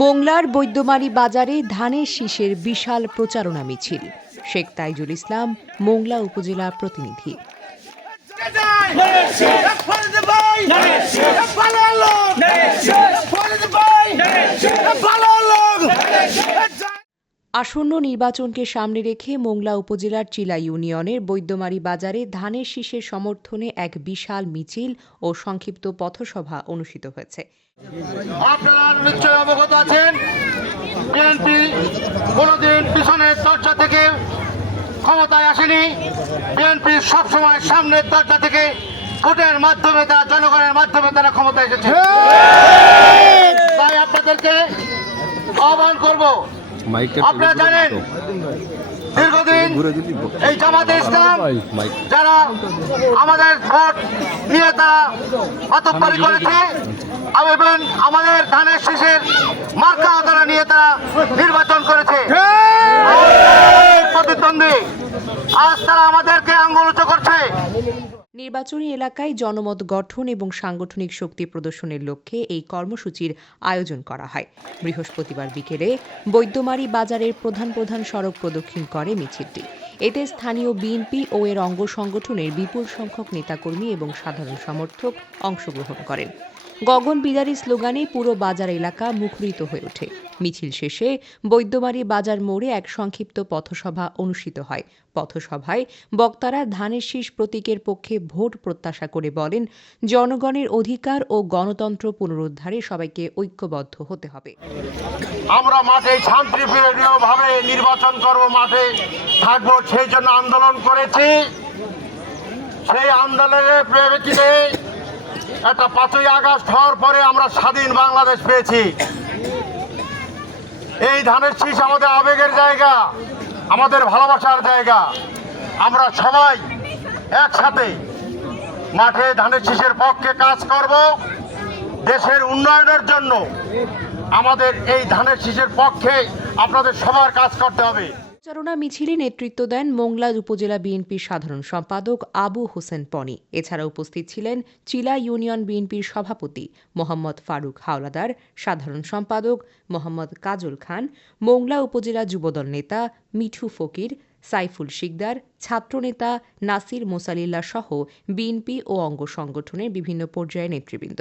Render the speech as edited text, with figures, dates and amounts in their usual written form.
মোংলার বৈদ্যমারী বাজারে ধানের শীষের বিশাল প্রচারণা মিছিল। শেখ তাইজুল ইসলাম, মোংলা উপজেলা প্রতিনিধি। আসন্ন নির্বাচনকে সামনে রেখে মোংলা উপজেলার চিলা ইউনিয়নের বৈদ্যমারী বাজারে ধানের শীষের সমর্থনে এক বিশাল মিছিল ও সংক্ষিপ্ত পথসভা অনুষ্ঠিত হয়েছে। আপনারা নিশ্চয় অবগত আছেন, বিএনপি কোনোদিন পিছনের দরজা থেকে ক্ষমতায় আসেনি। বিএনপি সবসময় সামনের দরজা থেকে ভোটের মাধ্যমে, তারা জনগণের মাধ্যমে তারা ক্ষমতায় এসেছে। তাই আপনাদেরকে আহ্বান করব, আপনারা জানেন দীর্ঘদিন এই জামাতে ইসলাম যারা আমাদের ভোট নিয়ে তারা মাতব্বরি করেছে এবং আমাদের ধানের শীষের মার্কা তারা নিয়ে তারা নির্বাচন করেছে। প্রতিদ্বন্দ্বী আজ তারা আমাদেরকে আঙ্গুল উঁচু করছে। নির্বাচনী এলাকায় জনমত গঠন এবং সাংগঠনিক শক্তি প্রদর্শনের লক্ষ্যে এই কর্মসূচির আয়োজন করা হয়। বৃহস্পতিবার বিকেলে বৈদ্যমারী বাজারের প্রধান প্রধান সড়ক প্রদক্ষিণ করে মিছিলটি। এতে স্থানীয় বিএনপি ও এর অঙ্গ সংগঠনের বিপুল সংখ্যক নেতাকর্মী এবং সাধারণ সমর্থক অংশগ্রহণ করেন। গগন বিদারী স্লোগানে পুরো বাজার এলাকা মুখরিত হয়ে ওঠে। মিছিল শেষে বৈদ্যমারী বাজার মোড়ে এক সংক্ষিপ্ত পথসভা অনুষ্ঠিত হয়। পথসভায় বক্তারা ধানের শীষ প্রতীকের পক্ষে ভোট প্রত্যাশা করে বলেন, জনগণের অধিকার ও গণতন্ত্র পুনরুদ্ধারে সবাইকে ঐক্যবদ্ধ হতে হবে। আমরা মাঠে শান্তিপ্রিয়ভাবে নির্বাচন করব, মাঠে থাকবো, সেই জন্য আন্দোলন করেছি। সেই আন্দোলনের প্রেক্ষিতে একটা 5ই আগস্ট হওয়ার পরে আমরা স্বাধীন বাংলাদেশ পেয়েছি। এই ধানের শীষ আমাদের আবেগের জায়গা, আমাদের ভালোবাসার জায়গা। আমরা সবাই একসাথে মাঠে ধানের শীষের পক্ষে কাজ করব। দেশের উন্নয়নের জন্য আমাদের এই ধানের শীষের পক্ষে আপনাদের সবার কাজ করতে হবে। প্রচারণা মিছিলে নেতৃত্ব দেন মোংলা উপজেলা বিএনপির সাধারণ সম্পাদক আবু হোসেন পনি। এছাড়া উপস্থিত ছিলেন চিলা ইউনিয়ন বিএনপির সভাপতি মোহাম্মদ ফারুক হাওলাদার, সাধারণ সম্পাদক মোহাম্মদ কাজল খান, মোংলা উপজেলা যুবদল নেতা মিঠু ফকির, সাইফুল শিকদার, ছাত্রনেতা নাসির মোসালিল্লাহ সহ বিএনপি ও অঙ্গ সংগঠনের বিভিন্ন পর্যায়ের নেতৃবৃন্দ।